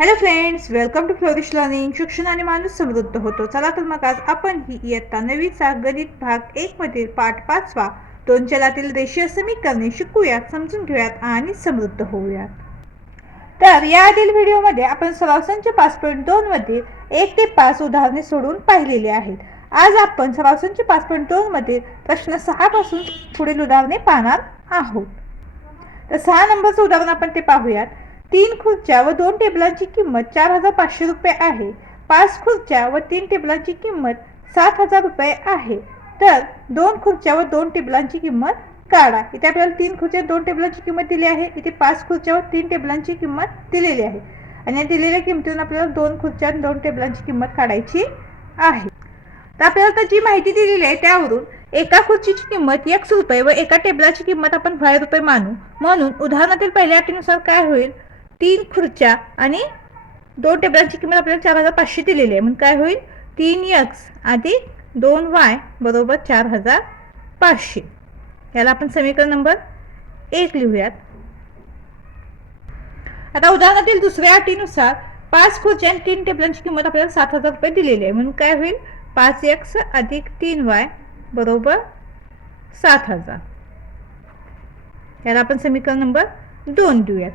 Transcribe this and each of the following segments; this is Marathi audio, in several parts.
Hello friends welcome to flourish learning शिक्षण आणि माणूस समृद्ध होतो. चला तर मग आज आपण ही इयत्ता नवीचा गणित भाग एक मधील पाठ पाचवा दोन चलातील रेषीय समीकरणे शिकूयात समजून घेऊयात आणि समृद्ध होऊयात. तर याआधील व्हिडिओमध्ये आपण सराव संच पाच पॉईंट दोनमधील एक ते पाच उदाहरणे सोडून पाहिलेली आहेत. आज आपण सराव संच पाच पॉईंट दोनमधील प्रश्न सहापासून पुढील उदाहरणे पाहणार आहोत. तर सहा नंबरचं उदाहरण आपण ते पाहूयात. तीन खुर्च्या व दोन टेबलांची किंमत चार हजार पाचशे रुपये आहे. पाच खुर्च्या व तीन टेबलांची किंमत सात हजार रुपये आहे. तर दोन खुर्च्या व दोन टेबलांची किंमत काढा. इथे आपल्याला तीन खुर्च्या दोन टेबलांची किंमत दिली आहे. इथे पाच खुर्च्या व तीन टेबलांची किंमत दिलेली आहे. आणि या दिलेल्या किमतीवरून आपल्याला दोन खुर्च्या दोन टेबलांची किंमत काढायची आहे. तर आपल्याला आता जी माहिती दिलेली आहे त्यावरून एका खुर्चीची किंमत एकशे रुपये व एका टेबलाची किंमत आपण वाय रुपये मानू. म्हणून उदाहरणातील पहिल्या अटीनुसार काय होईल? तीन खुर्च्या आणि दोन टेबलांची किंमत आपल्याला चार हजार पाचशे दिलेली आहे. म्हणून काय होईल? तीन एक्स अधिक दोन वाय बरोबर चार हजार पाचशे. याला आपण समीकरण नंबर एक लिहूयात. आता उदाहरणातील दुसऱ्या अटीनुसार पाच खुर्च्या आणि तीन टेबलांची किंमत आपल्याला सात हजार रुपये दिलेली आहे. म्हणून काय होईल? पाच एक्स अधिक तीन वाय बरोबर सात हजार. याला आपण समीकरण नंबर दोन देऊयात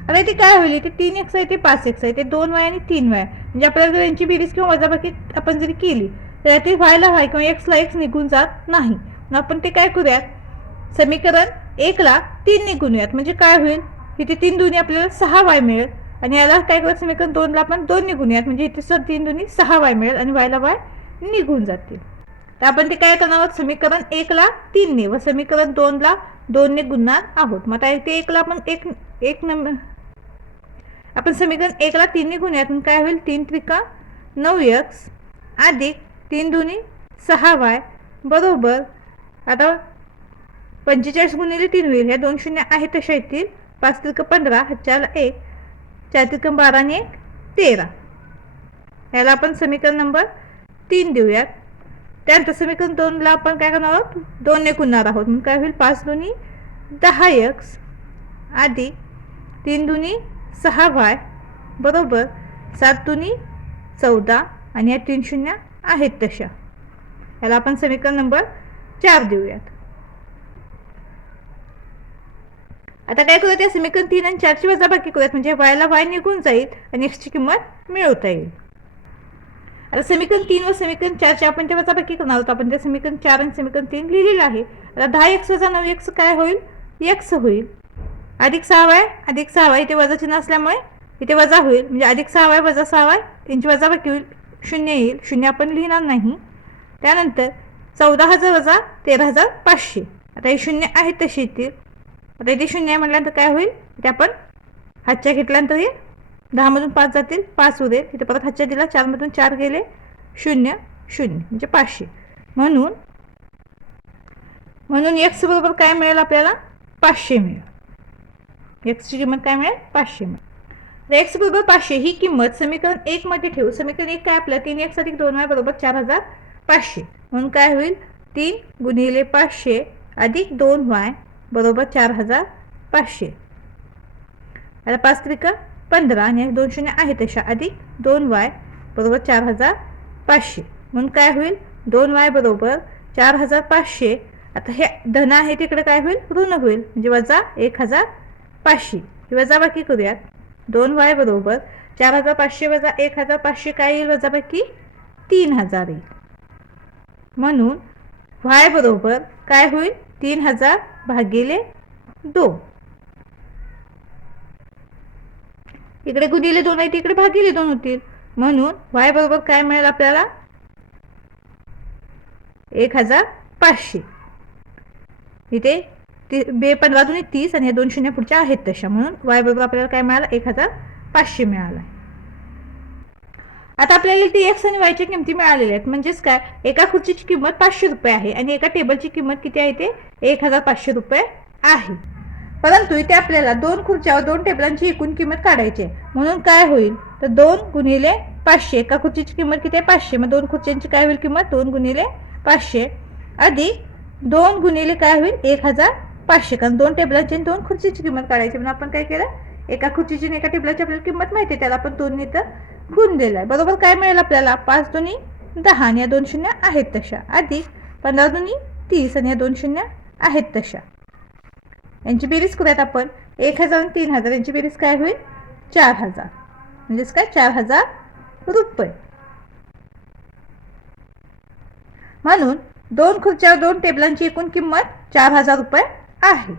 आता ती काय होईल? ते तीन एक्स आहे ते पाच एक्स आहे ते दोन वाय आणि तीन वाय म्हणजे आपल्याला जर यांची बेरीज किंवा वजाबाकी आपण जरी केली तर यातील व्हायला व्हाय किंवा एक्सला एक्स निघून जात नाही. मग आपण ते काय करूयात? समीकरण एकला तीन निघूनयात म्हणजे काय होईल? इथे तीन दोन्ही आपल्याला सहा वाय मिळेल. आणि याला काय करूयात? समीकरण दोनला आपण दोन निघूनयात म्हणजे इथे सर तीन दोन्ही सहा वाय मिळेल आणि वायला वाय निघून जातील. तर आपण ते काय करणार आहोत? समीकरण एकला तीनने व समीकरण दोनला दोनने गुणणार आहोत. मग आता इथे एकला आपण एक एक नंबर. आपण समीकरण एकला तीनने गुण्यातून मग काय होईल? तीन त्रिका नऊ एक्स अधिक तीन दोन्ही सहा वाय बरोबर. आता पंचेचाळीस गुणिले तीन होईल. ह्या दोन शून्य आहेत तशा येतील. पाच त्रिक पंधरा ह्याच्याला एक चार त्रिक बारा आणि एक तेरा. याला आपण समीकरण नंबर तीन देऊयात. त्यानंतर समीकरण दोनला आपण काय करणार आहोत? दोनने गुणणार आहोत. मग काय होईल? पाच दोन्ही दहा एक्स अधिक तीन दुनी सहा वाय बरोबर सात दुनी चौदा आणि या तीन शून्य आहेत तशा. याला आपण समीकरण नंबर चार देऊयात. आता काय करूयात या समीकरण तीन आणि चारची वजाबाकी करूयात म्हणजे वायला वाय निघून जाईल आणि एक्सची किंमत मिळवता येईल. आता समीकरण तीन व समीकरण चारची आपण ते वजाबाकी करणार आहोत आपण ते समीकरण चार आणि समीकरण तीन लिहिलेलं आहे आता दहा एक्स वजा नऊ एक्स काय होईल? एक्स होईल. अधिक सहा आहे अधिक सहावाय इथे वजा चिन्ह असल्यामुळे इथे वजा होईल. म्हणजे अधिक सहा आहे वजा सहा आहे त्यांची वजाबाकी होईल शून्य येईल. शून्य आपण लिहिणार नाही. त्यानंतर चौदा हजार वजा तेरा हजार पाचशे. आता हे शून्य आहेत तशी येतील. आता इथे शून्य आहे म्हटल्यानंतर काय होईल? इथे आपण हातच्या घेतल्यानंतर हे दहामधून पाच जातील पाच उरेल इथे परत हातच्या दिला चारमधून चार गेले शून्य शून्य म्हणजे पाचशे. म्हणून म्हणून एक्स बरोबर काय मिळेल आपल्याला? पाचशे मिळेल. एक्सची किंमत काय मिळेल? पाचशे मिळेल. एक्स बरोबर पाचशे ही किंमत समीकरण एक मध्ये ठेवू. समीकरण एक काय आपलं? तीन एक्स अधिक दोन वाय बरोबर चार हजार पाचशे. म्हणून काय होईल? तीन गुणिले पाचशे अधिक दोन वाय बरोबर चार हजार पाचशे. आता पाच त्रिक पंधरा आणि दोन शून्य आहे तशा. अधिक दोन वाय बरोबर चार हजार पाचशे. म्हणून काय होईल? दोन वाय बरोबर चार हजार पाचशे. आता हे धन आहे तिकडे काय होईल? ऋण होईल. म्हणजे वजा एक हजार पाचशे. ही वजाबाकी करूयात. दोन वाय बरोबर. चार हजार पाचशे वजा एक हजार पाचशे काय येईल? वजाबाकी तीन हजार येईल. म्हणून वाय बरोबर काय होईल? तीन हजार भागिले दोन. इकडे गुणिले दोन आहे तिकडे भागिले दोन होतील. म्हणून वाय बरोबर काय मिळेल आपल्याला? एक हजार पाचशे. इथे ती बे पंधरा दोन्ही तीस आणि या दोन शून्य पुढच्या आहेत तशा म्हणून वाय बरोबर आपल्याला काय मिळालं? एक हजार पाचशे मिळाला. आता आपल्याला ती एक्स आणि वायच्या किमती मिळालेल्या आहेत. म्हणजेच काय? एका खुर्चीची किंमत पाचशे रुपये आहे आणि एका टेबलची किंमत किती आहे ते एक हजार पाचशे रुपये आहे. परंतु इथे आपल्याला दोन खुर्च्या व दोन टेबलांची एकूण किंमत काढायची आहे. म्हणून काय होईल? तर दोन गुणिले पाचशे. एका खुर्चीची किंमत किती आहे? पाचशे. मग दोन खुर्च्यांची काय होईल किंमत? दोन गुणिले पाचशे. अधिक दोन गुणिले काय होईल? एक हजार पाचशे कारण दोन टेबलाची आणि दोन खुर्चीची किंमत काढायची. म्हणून आपण काय केलं? एका खुर्चीची आणि एका टेबलाची आपल्याला किंमत माहिती आहे. त्याला आपण दोन्ही तर गुण दिला आहे बरोबर काय मिळेल आपल्याला? पाच दोन्ही दहा आणि या दोन शून्य आहेत तशा. अधिक पंधरा दोन्ही तीस आणि या दोन शून्य आहेत तशा. यांची बेरीज करूयात आपण. एक हजार आणि तीन हजार. यांची बेरीज काय होईल? चार हजार. म्हणजेच काय? चार हजार रुपये. म्हणून दोन खुर्च्या दोन टेबलांची एकूण किंमत चार हजार रुपये आहे.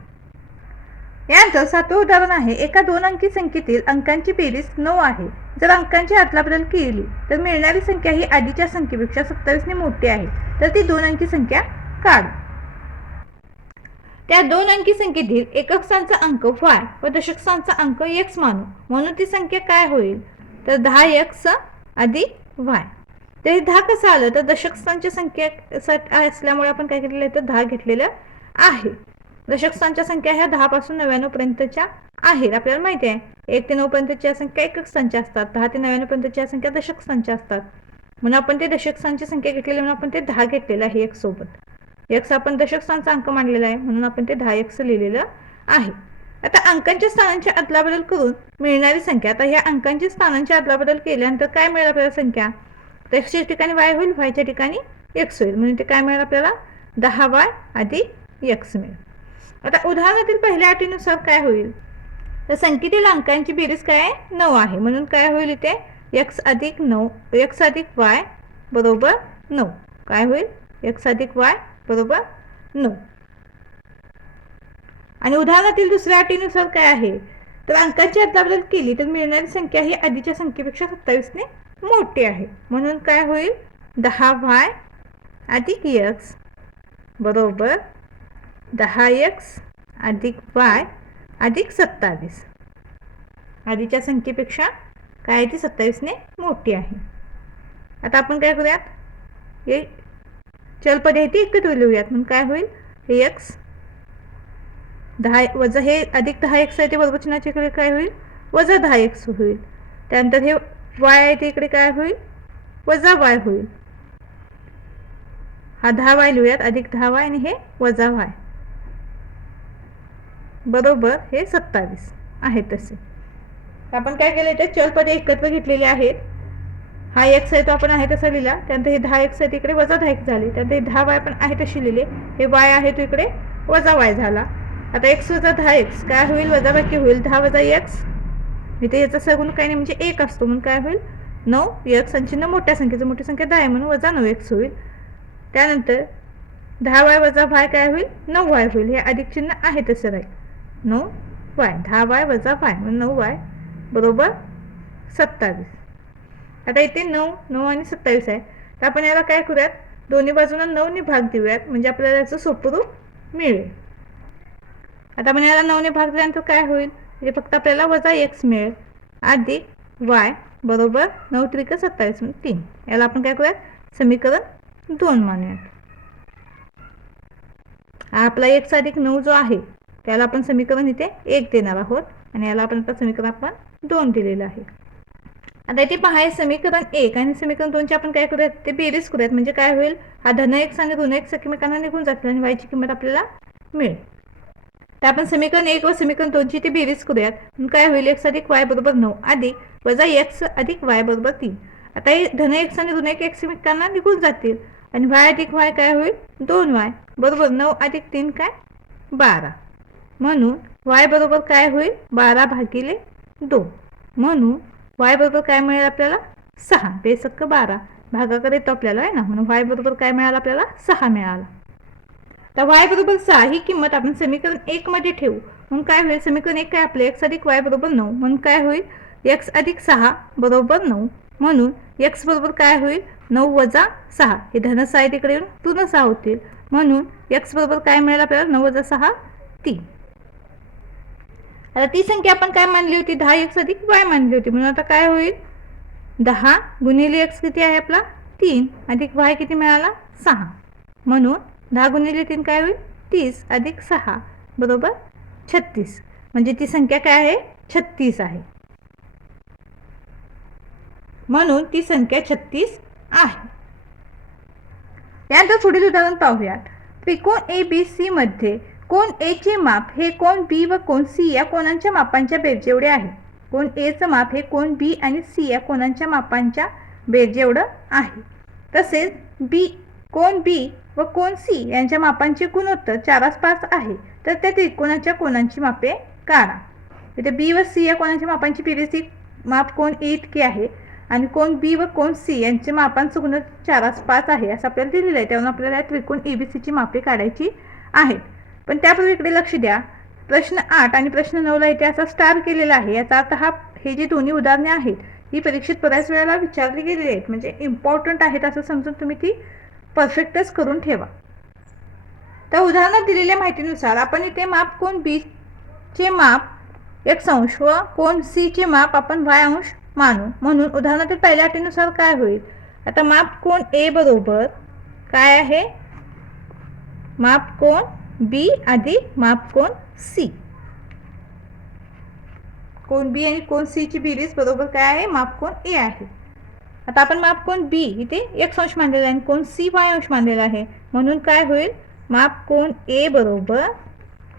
यानंतर सातवं उदाहरण आहे. एका दोन अंकी संख्येतील अंकांची बेरीज नऊ आहे. जर अंकांची आदलाबदल केली तर मिळणारी संख्या ही आधीच्या संख्येपेक्षा सत्तावीसने मोठी आहे. तर ती दोन अंकी संख्या काढ. त्या दोन अंकी संख्येतील एकक अंक वाय व दशक अंक एक्स मानू. म्हणून ती संख्या काय होईल? तर दहा एक्स अधिक वाय तरी दहा कसं आलं तर दशकस्थांच्या संख्या असल्यामुळे आपण काय केलेलं आहे? तर दहा घेतलेलं आहे. दशक स्थानच्या संख्या ह्या दहा पासून नव्याण्णव पर्यंतच्या आहेत. आपल्याला माहिती आहे एक ते नऊ पर्यंतच्या संख्या एकक संख्या असतात. दहा ते नव्याण्णव पर्यंतच्या संख्या दशक संख्या असतात. म्हणून आपण ते दशक स्थानची संख्या घेतलेली म्हणून आपण ते दहा घेतलेलं आहे एक सोबत. एक्स आपण दशक स्थानचा अंक मांडलेला आहे म्हणून आपण ते दहा एक्स लिहिलेलं आहे. आता अंकांच्या स्थानांची अदलाबदल करून मिळणारी संख्या आता ह्या अंकांच्या स्थानांची अदलाबदल केल्यानंतर काय मिळेल आपल्याला संख्या? तर एक्सच्या ठिकाणी वाय होईल वायच्या ठिकाणी एक्स होईल. म्हणजे ते काय मिळेल आपल्याला? दहा वाय आधी एक्स मिळेल. आता उदाहरणातील पहिल्या अटीनुसार काय होईल? तर संख्येतील अंकांची बेरीज काय? आहे नऊ आहे. म्हणून काय होईल इथे? एक्स अधिक नऊ एक्स अधिक वाय बरोबर नऊ. काय होईल? एक्स अधिक वाय बरोबर नऊ. आणि उदाहरणातील दुसऱ्या अटीनुसार काय आहे? तर अंकांची अदलाबदल केली तर मिळणारी संख्या ही आधीच्या संख्येपेक्षा सत्तावीसने मोठी आहे. म्हणून काय होईल? दहा वाय अधिक एक्स बरोबर दहा एक्स अधिक वाय अधिक सत्तावीस. आधीच्या संख्येपेक्षा काय आहे ती सत्तावीसने मोठी आहे. आता आपण काय करूयात? हे चलपदे आहे ती एकत्र लिहूयात. म्हणून काय होईल? हे एक्स दहा वजा हे अधिक दहा एक्स आहे ते बरोबर चिन्हाच्या इकडे काय होईल? वजा दहा एक्स होईल. त्यानंतर हे वाय आहे ते इकडे काय होईल? वजा वाय होईल. हा दहा वाय लिहूयात. अधिक दहा वाय आणि हे वजा वाय बरोबर हे सत्तावीस आहे तसे. आपण काय केलं तर चलपदे एकत्र घेतलेले आहेत. हा एक्स आहे तो आपण आहे तसा लिहिला त्यानंतर हे दहा एक्स आहे तिकडे वजा दहा एक झाले त्यानंतर हे दहा वाय पण आहे तशी लिहिले हे वाय आहे तो इकडे वजा वाय झाला. आता एक्स वजा दहा एक्स काय होईल? वजा बाकी होईल. दहा वजा एक्स इथे याचा सगुण काही नाही म्हणजे एक असतो म्हणून काय होईल? नऊ एक्स आणि चिन्ह मोठ्या संख्येचं मोठी संख्या दहा आहे म्हणून वजा नऊ एक्स होईल. त्यानंतर दहा वाय वजा वाय काय होईल? नऊ वाय होईल. हे अधिक चिन्ह आहे तसं राहील. नऊ वाय दहा वाय वजा वाय म्हणजे नऊ वाय बरोबर सत्तावीस. आता इथे नऊ नऊ आणि सत्तावीस आहे. तर आपण याला काय करूयात? दोन्ही बाजूंना नऊने भाग देऊयात म्हणजे आपल्याला याचं सोपरूप मिळेल. आता आपण याला नऊने भाग दिल्यानंतर काय होईल? म्हणजे फक्त आपल्याला वजा एक्स मिळेल. अधिक वाय बरोबर नऊ त्रिक सत्तावीस म्हणजे तीन. याला आपण काय करूयात? समीकरण दोन मानूयात. आपला एक्स अधिक नऊ जो आहे त्याला आपण समीकरण इथे एक देणार आहोत आणि याला आपण आता समीकरण आपण दोन दिलेलं आहे. आता इथे पहा समीकरण एक आणि समीकरण दोनचे आपण काय करूयात? ते बेरीज करूयात. म्हणजे काय होईल? हा धन एक्स आणि ऋण एक्स एकमेकांना निघून जातील आणि वायची किंमत आपल्याला मिळेल. तर आपण समीकरण एक व समीकरण दोनची ते बेरीज करूयात. काय होईल? एक्स अधिक वाय बरोबर नऊ अधिक वजा एक्स अधिक वाय बरोबर तीन. आता हे धन एक्स आणि ऋण एक एकमेकांना निघून जातील. आणि वाय अधिक वाय काय होईल? दोन वाय बरोबर नऊ अधिक तीन काय? बारा. म्हणून वाय बरोबर काय होईल? बारा भागिले दोन. म्हणून वाय बरोबर काय मिळेल आपल्याला? सहा. बेसक्क बारा. भागाकडे येतो आपल्याला आहे ना? म्हणून वाय बरोबर काय मिळालं आपल्याला? सहा मिळाला. तर वाय बरोबर सहा ही किंमत आपण समीकरण एक मध्ये ठेवू. म्हणून काय होईल? समीकरण एक काय आपलं? एक्स अधिक वाय बरोबर नऊ. म्हणून काय होईल? एक्स अधिक सहा बरोबर नऊ. म्हणून एक्स बरोबर काय होईल? नऊ वजा सहा. हे धन सहा तिकडे येऊन ऋण सहा होतील. म्हणून एक्स बरोबर काय मिळेल आपल्याला? नऊ वजा सहा तीन. आता ती संख्या आपण काय मानली होती? दहा एक्स अधिक वाय मानली होती? म्हणून आता काय होईल? दहा गुणिले एक्स किती आहे आपला? तीन. अधिक वाय किती मिळाला? सहा. म्हणून दहा गुणिले तीन काय होईल? तीस अधिक सहा बरोबर छत्तीस. म्हणजे ती संख्या काय आहे? छत्तीस आहे. म्हणून ती संख्या छत्तीस आहे. यानंतर पुढील उदाहरण पाहूयात. त्रिकोण ए बी सी मध्ये कोण ए चे माप हे कोण बी व कोण सी या कोणांच्या मापांच्या बेरजेवढे आहे? कोण एचं माप हे कोण बी आणि सी या कोणांच्या मापांच्या बेरजेवढं आहे? तसेच बी कोण बी व कोण सी यांच्या मापांचे गुणोत्तर चारास पाच आहे तर त्या त्रिकोणाच्या कोणांची मापे काढा. इथे बी व सी या कोणाच्या मापांची बेरीज माप कोण ए इतके आहे आणि कोण बी व कोण सी यांचे मापांचं गुण चारास पाच आहे असं आपल्याला दिलेलं आहे. त्यावरून आपल्याला त्रिकोण ए बी सीची मापे काढायची आहेत. पण त्यापूर्वी इकडे लक्ष द्या. प्रश्न आठ आणि प्रश्न नऊला इथे असा स्टार केलेला आहे. याचा अर्थ हा हे जे दोन्ही उदाहरणे आहेत ही परीक्षेत बऱ्याच वेळेला विचारली गेलेली आहेत. म्हणजे इम्पॉर्टंट आहेत असं समजून तुम्ही ती परफेक्टच करून ठेवा. तर उदाहरणात दिलेल्या माहितीनुसार आपण इथे माप कोण? बी चे माप एक अंश व कोण? सी चे माप आपण वाय अंश मानू. म्हणून उदाहरणातील पहिल्या अटीनुसार काय होईल? आता माप कोण? ए बरोबर. काय आहे? माप कोण? बी अधिक माप कोण सी कोण बी आणि कोण सीची बिरीज बेरीज बरोबर काय आहे? माप कोण ए आहे. आता आपण माप कोण बी इथे एक्स अंश मानलेला आहे आणि कोण सी वाय अंश मानलेला आहे. म्हणून काय होईल? माप कोण ए बरोबर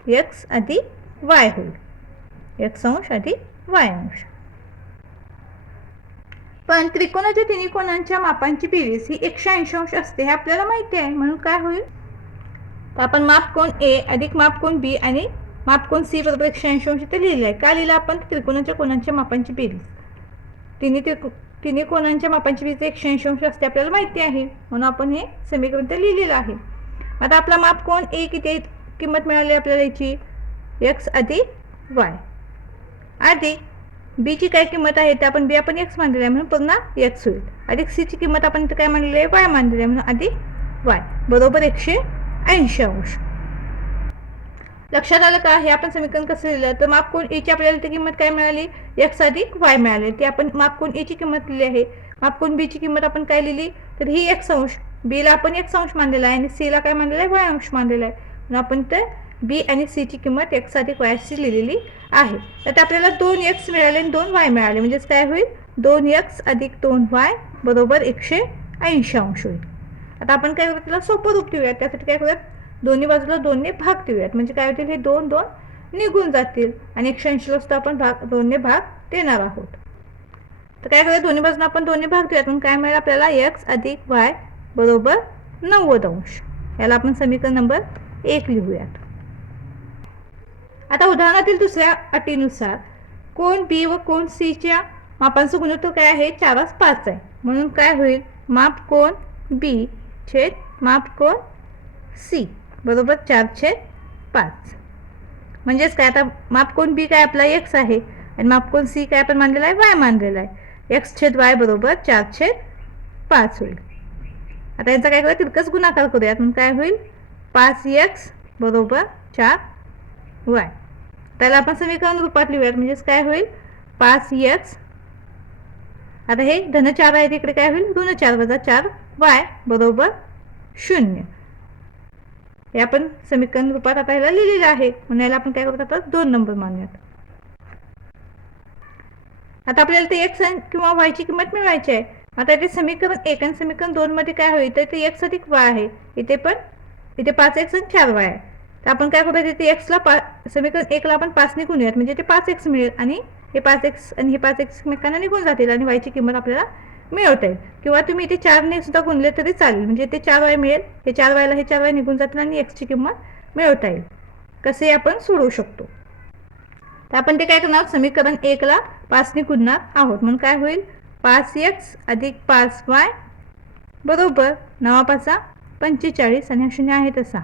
एक्स अधिक वाय होईल. एक्स अंश अधिक वाय अंश. पण त्रिकोणाच्या तिन्ही कोणांच्या मापांची बेरीज ही एकशे ऐंशी अंश असते हे आपल्याला माहिती आहे. म्हणून काय होईल? तर आपण माप कोण ए अधिक मापकोन बी आणि मापकोन सी बरोबर एकशे ऐंशी अंश ते लिहिलं आहे का लिहिलं आपण? त्रिकोणाच्या कोणांच्या मापांची बेरीज. तिन्ही त्रिको तिन्ही कोणांच्या मापांची बेरीज एकशे ऐंशी अंश असते आपल्याला माहिती आहे. म्हणून आपण हे समीकरण तर लिहिलेलं आहे. आता आपला माप कोण ए किती किंमत मिळाली आपल्याला याची? एक्स अधिक वाय अधिक बीची काय किंमत आहे? ते आपण बी आपण एक्स मानलेली आहे म्हणून पुन्हा एक्स होईल. अधिक सीची किंमत आपण इथं काय मानलेली आहे? वाय मानलेली आहे म्हणून अधिक वाय बरोबर एकशे ऐंशी अंश. लक्षात आलं का? हे आपण समीकरण कसं लिहिलं? तर माप कोण एची आपल्याला ती किंमत काय मिळाली? एक्स अधिक वाय मिळाली. ती आपण माप कोण एची किंमत लिहिली आहे. माप कोण बीची किंमत आपण काय लिहिली? तर ही एक्स अंश. बीला आपण एक्स अंश मानलेला आहे आणि सीला काय मानलेला आहे? वाय अंश मानलेला आहे. म्हणून आपण तर बी आणि सीची किंमत एक्स अधिक वाय सी लिहिलेली आहे. तर आपल्याला दोन एक्स मिळाले आणि दोन वाय मिळाले. म्हणजेच काय होईल? दोन एक्स अधिक दोन वाय बरोबर एकशे ऐंशी अंश होईल. आता आपण काय करूया त्याला सोपं रूप देऊयात त्यासाठी काय करूयात दोन्ही बाजूला दोनने भाग देऊयात म्हणजे काय होतील हे दोन दोन निघून जातील. आणि एकशे ऐंशी वाजता आपण भाग दोनने भाग देणार आहोत. तर काय करूया दोन्ही बाजूला आपण दोन्ही भाग देऊयात मग काय मिळेल आपल्याला एक्स अधिक वाय बरोबर नव्वद अंश. याला आपण समीकरण नंबर एक लिहूयात. आता उदाहरणातील दुसऱ्या अटीनुसार कोण बी व कोण सीच्या मापांचं गुणोत्तर काय आहे? चारास पाच आहे. म्हणून काय होईल? माप कोण बी छेद माप कोण? सी बरोबर चार छेद पाच. म्हणजेच काय? आता माप कोण बी काय? आपला एक्स आहे. आणि माप कोण सी काय? आपण मानलेला आहे? वाय मानलेला आहे. एक्स छेद वाय बरोबर चार छेद पाच होईल. आता यांचा काय करूया? तितकंच गुणाकार करूयात. मग काय होईल? पाच एक्स बरोबर चार वाय त्याला आपण समीकरण रूपात लिहूयात. म्हणजेच काय होईल? पाच एक्स आता हे धनचार आहे. तिकडे काय होईल? ऋण चार वजा चार वाय बरोबर शून्य. हे आपण समीकरण रूपात आता ह्याला लिहिलेलं आहे. म्हणून याला आपण काय करतो आता दोन नंबर मानूयात. आता आपल्याला ते एक्स किंवा वायची किंमत मिळवायची आहे. आता इथे समीकरण एक आणि समीकरण दोन मध्ये काय होईल? तर इथे एक्स अधिक वाय आहे. इथे पण इथे पाच एक्स आणि चार वाय आहे. तर आपण काय करूया इथे एक्सला पा समीकरण एकला आपण निघून गुणूयात म्हणजे ते पाच एक्स मिळेल आणि हे पाच एक्स आणि हे पाच एक्स एकमेकांना निघून जातील आणि वायची किंमत आपल्याला मिळवता येईल. किंवा तुम्ही इथे चारने सुद्धा गुणले तरी चालेल. म्हणजे ते चार वाय मिळेल हे चार वायला हे चार वाय निघून जातील आणि एक्सची किंमत मिळवता येईल. कसे आपण सोडवू शकतो? तर आपण ते काय करणार? समीकरण एकला पाचने गुणणार आहोत. म्हणून काय होईल? पाच एक्स अधिक पाच वाय बरोबर नवा पाचा पंचेचाळीस आणि शून्य आहे तसा.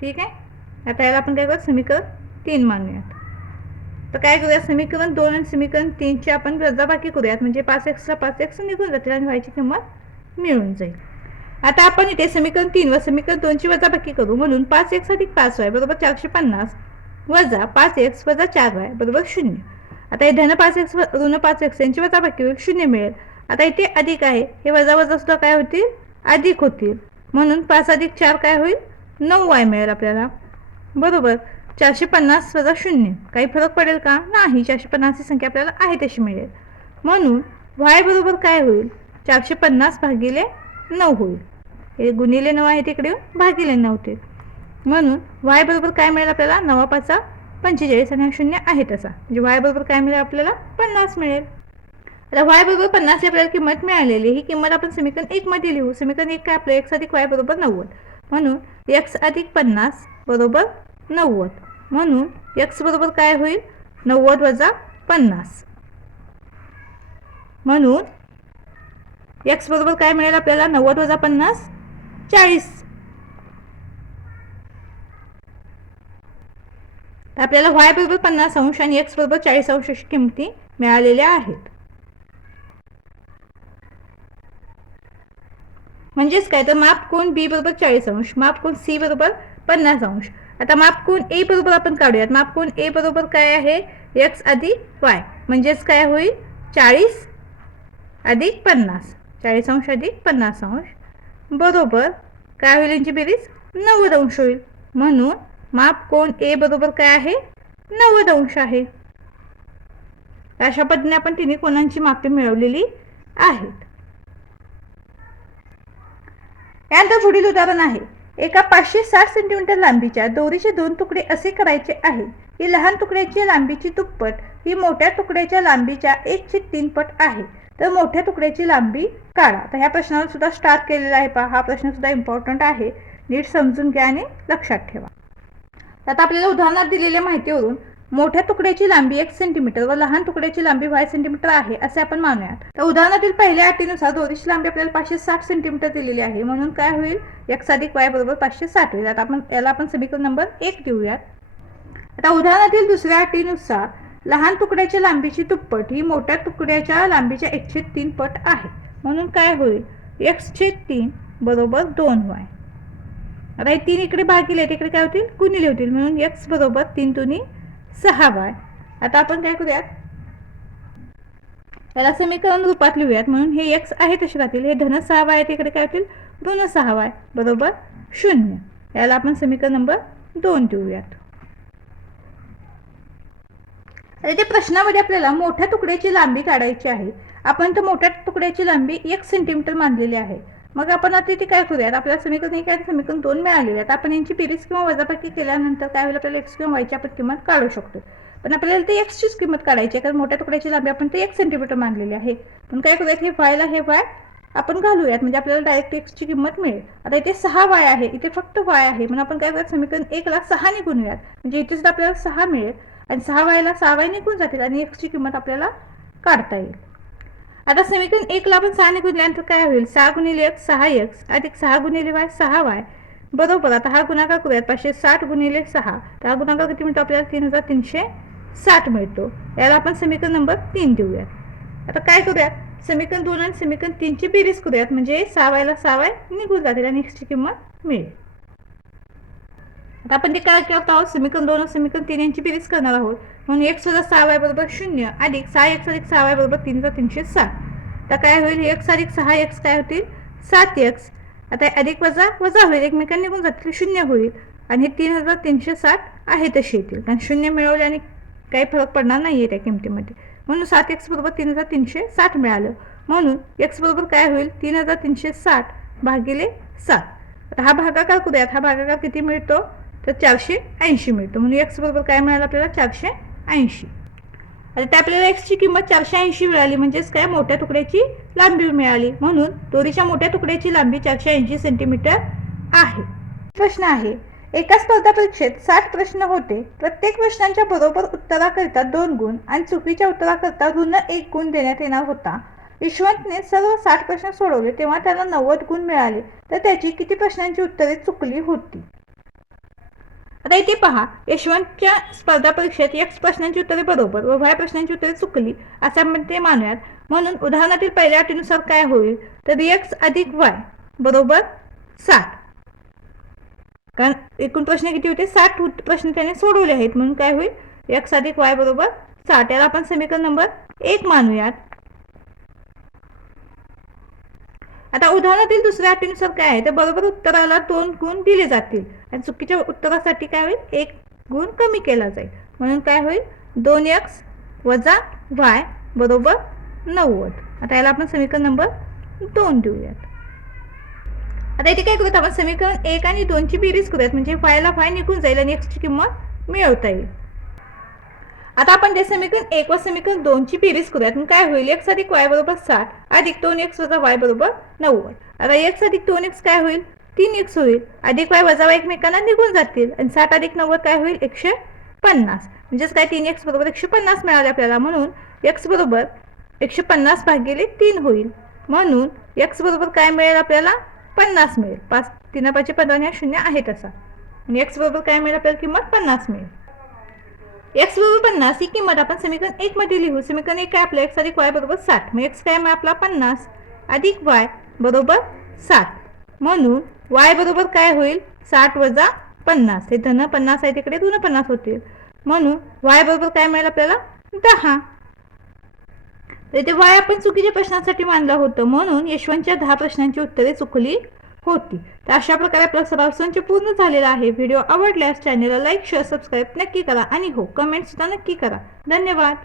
ठीक आहे? आता याला आपण काय करू? समीकरण तीन मानूयात. तर काय करूया समीकरण दोन आणि समीकरण तीनची आपण वजाबाकी करूयात. म्हणजे पाच एक्सला पाच एक्स निघून जातील आणि व्हायची किंमत मिळून जाईल. आता आपण इथे समीकरण तीन व समीकरण दोनची वजाबाकी करू. म्हणून पाच एक्स अधिक पाच वाय बरोबर चारशे पन्नास वजा पाच एक्स वजा चार वाय बरोबर शून्य. आता हे धन पाच एक्स ऋण पाच एक्स यांची वजाबाकी होईल शून्य मिळेल. आता इथे अधिक आहे. हे वजा वजा सुद्धा काय होतील? अधिक होतील. म्हणून पाच अधिक चार काय होईल? नऊ वाय मिळेल आपल्याला. बरोबर. चारशे पन्नास वजा शून्य. काही फरक पडेल का? नाही. चारशे पन्नासची संख्या आपल्याला आहे तशी मिळेल. म्हणून वाय बरोबर काय होईल? चारशे पन्नास भागिले नऊ होईल. हे गुणिले नऊ आहे तिकडे. भागिले नऊ ते. म्हणून वाय बरोबर काय मिळेल आपल्याला? नवा पाचा पंचेचाळीस आणि हा शून्य आहे तसा. म्हणजे वाय बरोबर काय मिळेल आपल्याला? पन्नास मिळेल. आता वाय बरोबर पन्नास ही आपल्याला किंमत मिळालेली ही किंमत आपण समीकरण एकमध्ये लिहू. समीकरण एक काय आपलं? एक्स अधिक वाय बरोबर नव्वद. म्हणून एक्स अधिक पन्नास बरोबर नव्वद. म्हणून एक्स बरोबर काय होईल? नव्वद वजा पन्नास. म्हणून एक्स बरोबर काय मिळेल आपल्याला? नव्वद वजा पन्नास चाळीस. आपल्याला वाय बरोबर पन्नास अंश आणि एक्स बरोबर चाळीस अंश अशी किमती मिळालेल्या आहेत. म्हणजेच काय? तर माप कोण बी बरोबर चाळीस अंश माप कोण सी बरोबर पन्नास अंश. आता माप कोण ए बरोबर आपण काढूयात. माप कोण ए बरोबर काय आहे? एक्स अधिक वाय म्हणजेच काय होईल? चाळीस अधिक पन्नास. चाळीस अंश अधिक पन्नास अंश. बरोबर. काय होईल यांची बेरीज? नव्वद अंश होईल. म्हणून माप कोण ए बरोबर काय आहे? नव्वद अंश आहे. अशा पद्धतीने आपण तिन्ही कोणांची मापे मिळवलेली आहेत. यानंतर पुढील उदाहरण आहे. एका पाचशे साठ सेंटीमीटर लांबीच्या दोरीचे दोन तुकडे असे करायचे आहे. की लहान तुकड्याची लांबीची दुप्पट ही मोठ्या तुकड्याच्या लांबीच्या एकशे तीन पट आहे. तर मोठ्या तुकड्याची लांबी काढा. तर ह्या प्रश्नावर सुद्धा स्टार्ट केलेला आहे पहा. हा प्रश्न सुद्धा इम्पॉर्टंट आहे. नीट समजून घ्या आणि लक्षात ठेवा. आता आपल्याला उदाहरणात दिलेल्या माहितीवरून मोठ्या तुकड्याची लांबी एक सेंटीमीटर व लहान तुकड्याची लांबी वाय सेंटीमीटर आहे असे आपण मानूयात. तर उदाहरणातील पहिल्या अटीनुसार दोरीची लांबी आपल्याला पाचशे साठ सेंटीमीटर दिलेली आहे. म्हणून काय होईल? एक्स अधिक वाय बरोबर पाचशे साठ होईल. आता आपण याला आपण समीकरण नंबर एक देऊयात. आता उदाहरणातील दुसऱ्या अटीनुसार लहान तुकड्याच्या लांबीची दुप्पट ही मोठ्या तुकड्याच्या लांबीच्या एकशे तीन पट आहे. म्हणून काय होईल? एक्सचे तीन बरोबर दोन वाय. आता हे तीन इकडे भागिले आहेत इकडे काय होतील? गुणिले होतील. म्हणून एक्स बरोबर तीन दुनी सहा बाय. आता आपण काय करूयात? याला समीकरण रूपात लिहूयात. म्हणून हे एक्स आहे तसे राहतील. हे धन सहा बाय तिकडे काय होतील? ऋण सहा बाय. बरोबर? शून्य. याला आपण समीकरण नंबर दोन देऊयात. आता त्या प्रश्नामध्ये आपल्याला मोठ्या तुकड्याची लांबी काढायची आहे. आपण तर मोठ्या तुकड्याची लांबी एक सेंटीमीटर मानलेली आहे. मग आपण आता इथे काय करूयात? आपल्याला समीकरण एक आणि समीकरण दोन मिळाले आहेत आपण यांची बेरीज किंवा वजाबाकी केल्यानंतर काय होईल आपल्याला एक्स किंवा वायची आपण किंमत काढू शकतो. पण आपल्याला ते एक्सचीच किंमत काढायची आहे कारण मोठ्या तुकड्याची लांबी आपण ते एक सेंटीमीटर मानलेली आहे. पण काय करूयात? हे वायला हे वाय आपण घालूयात म्हणजे आपल्याला डायरेक्ट एक्सची किंमत मिळेल. आता इथे सहा वाय आहे इथे फक्त वाय आहे. म्हणून आपण काय करूयात? समीकरण एकला सहा निघूनयात म्हणजे इथे सुद्धा आपल्याला सहा मिळेल. आणि सहा वायला सहा वाय निघून जातील आणि एक्सची किंमत आपल्याला काढता येईल. आता समीकरण एकला आपण सहा निघूनल्यानंतर काय होईल? सहा गुणिले एक सहा एक्स अधिक सहा गुणिले वाय सहा वाय. बरोबर आता हा गुणाकार करूयात. पाचशे साठ गुणिले सहा. तर हा गुणाकार किती मिळतो? आपल्याला तीन हजार तीनशे साठ मिळतो. याला आपण समीकरण नंबर तीन देऊयात. आता काय करूयात? समीकरण दोन आणि समीकरण तीनची बेरीज करूयात. म्हणजे सहा वायला सहा वाय निघून जातील आणि एक्सची किंमत मिळेल. आता आपण ते काय करत आहोत? समीकरण दोन समीकरण तीन यांची बेरीज करणार आहोत. म्हणून एक्स वजा सहा वाय बरोबर शून्य अधिक सहा एक्स अधिक सहा वाय बरोबर तीन हजार तीनशे साठ. तर काय होईल? एक्स अधिक सहा एक्स काय होतील? सात एक्स आता अधिक वजा वजा होईल. एकमेकांनी निघून जातील. शून्य होईल. आणि हे तीन हजार तीनशे साठ आहे तसे येतील. कारण शून्य मिळवल्याने काही फरक पडणार नाही आहे त्या किमतीमध्ये. म्हणून सात एक्स बरोबर तीन हजार तीनशे साठ मिळालं. म्हणून एक्स बरोबर काय होईल? तीन हजार तीनशे साठ भागिले सात. आता हा भागाकार करूयात हा भागाकार किती मिळतो? तर चारशे ऐंशी मिळतो. म्हणून एक्स बरोबर काय मिळालं आपल्याला? चारशे ऐंशी. आता त्या आपल्याला एक्सची किंमत चारशे ऐंशी मिळाली. म्हणजेच काय? मोठ्या तुकड्याची लांबी मिळाली. म्हणून दोरीच्या मोठ्या तुकड्याची लांबी चारशे ऐंशी सेंटीमीटर आहे. प्रश्न आहे एका स्पर्धा परीक्षेत साठ प्रश्न होते. प्रत्येक प्रश्नांच्या बरोबर उत्तराकरिता दोन गुण आणि चुकीच्या उत्तराकरिता ऋण एक गुण देण्यात येणार होता. यशवंतने सर्व साठ प्रश्न सोडवले तेव्हा त्याला नव्वद गुण मिळाले. तर त्याची किती प्रश्नांची उत्तरे चुकली होती? आता इथे पहा यशवंतच्या स्पर्धा परीक्षेत एक्स प्रश्नांची उत्तरे बरोबर व वाय प्रश्नांची उत्तरे चुकली असं आपण ते मानूयात. म्हणून उदाहरणातील पहिल्या अटीनुसार काय होईल? तर एक्स अधिक वाय बरोबर साठ. कारण एकूण प्रश्न किती होते? साठ प्रश्न त्याने सोडवले आहेत. म्हणून काय होईल? एक्स अधिक वाय बरोबर साठ. याला आपण समीकरण नंबर एक मानूयात. आता उदाहरणातील दुसऱ्या अटीनुसार काय आहे? तर बरोबर उत्तराला दोन गुण दिले जातील. आणि चुकीच्या उत्तरासाठी काय होईल? एक गुण कमी केला जाईल. म्हणून काय होईल? दोन एक्स वजा वाय बरोबर नव्वद. आता याला आपण समीकरण नंबर दोन देऊयात. आता इथे काय करूयात? आपण समीकरण एक आणि दोनची बेरीज करूयात. म्हणजे फायला फाय निघून जाईल आणि एक्सची किंमत मिळवता येईल. आता आपण ते समीकरण एक व समीकरण दोनची बेरीज करूयात. मग काय होईल? एक्स अधिक वाय बरोबर साठ अधिक दोन एक्स वजा वाय बरोबर नव्वद. आता एक्स अधिक दोन एक्स काय होईल? तीन एक्स होईल. अधिक वाय वजा वाय एकमेकांना निघून जातील. आणि साठ अधिक नव्वद काय होईल? एकशे पन्नास. म्हणजेच काय? तीन एक्स बरोबर एकशे पन्नास मिळाले आपल्याला. म्हणून एक्स बरोबर एकशे पन्नास भागिले तीन होईल. म्हणून एक्स बरोबर काय मिळेल आपल्याला? पन्नास मिळेल. पाच तीन पाचशे पंधरा ह्या शून्य आहे तसा. आणि एक्स बरोबर काय मिळेल आपल्याला? किंमत पन्नास मिळेल. एक्स बरोबर पन्नास ही किंमत आपण समीकरण एक मध्ये लिहू. समीकरण एक काय? आपलं एक्स अधिक वाय बरोबर साठ. मग एक्स काय? मग आपला पन्नास अधिक वाय बरोबर साठ. म्हणून वाय बरोबर काय होईल? साठ वजा पन्नास. हे धन पन्नास आहे तिकडे ऋण पन्नास होतील म्हणून वाय बरोबर काय मिळेल आपल्याला? दहा. तर ते वाय आपण चुकीच्या प्रश्नांसाठी मानलं होतं. म्हणून यशवंतच्या दहा प्रश्नांची उत्तरे चुकली होती. तर अशा प्रकारे आपला सराव संच पूर्ण झालेला आहे. व्हिडिओ आवडल्यास चॅनलला लाईक शेअर सबस्क्राईब नक्की करा. आणि हो कमेंट सुद्धा नक्की करा. धन्यवाद.